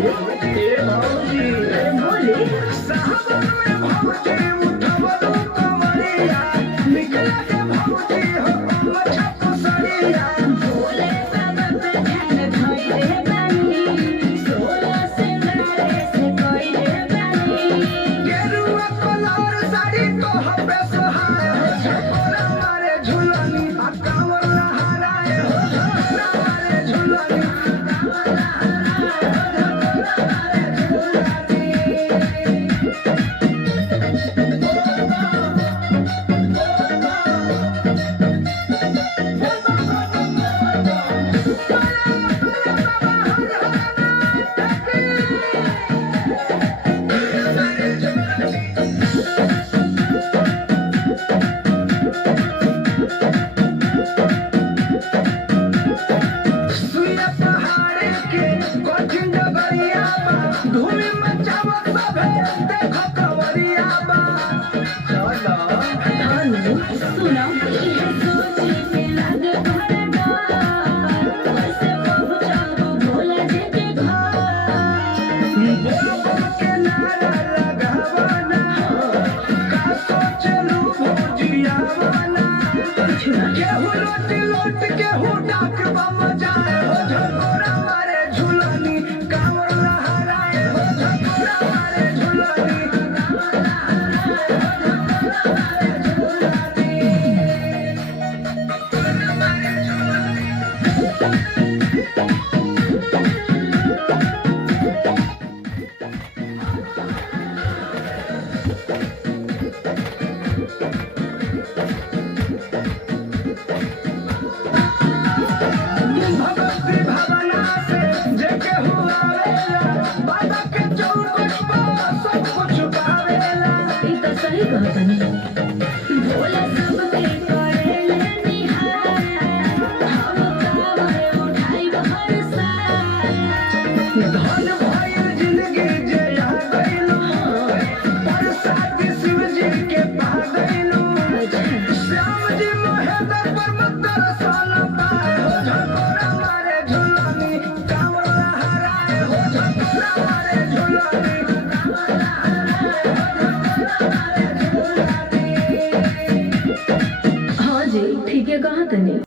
जी अरे बोले। भोले बाबा पे ध्यान धइले बानी, सोला सिंगारे से कइले बानी। हानु सुना इहे सोची में लागे बड़ा डर, कैसे पहुंचाबो भोला जी के घर। कुछ ना ई तो सही कहतनी। भोला सबके करेले निहार, हम कांवरे उठाइब हर साल। हाँ जी ठीक है कहा तनी।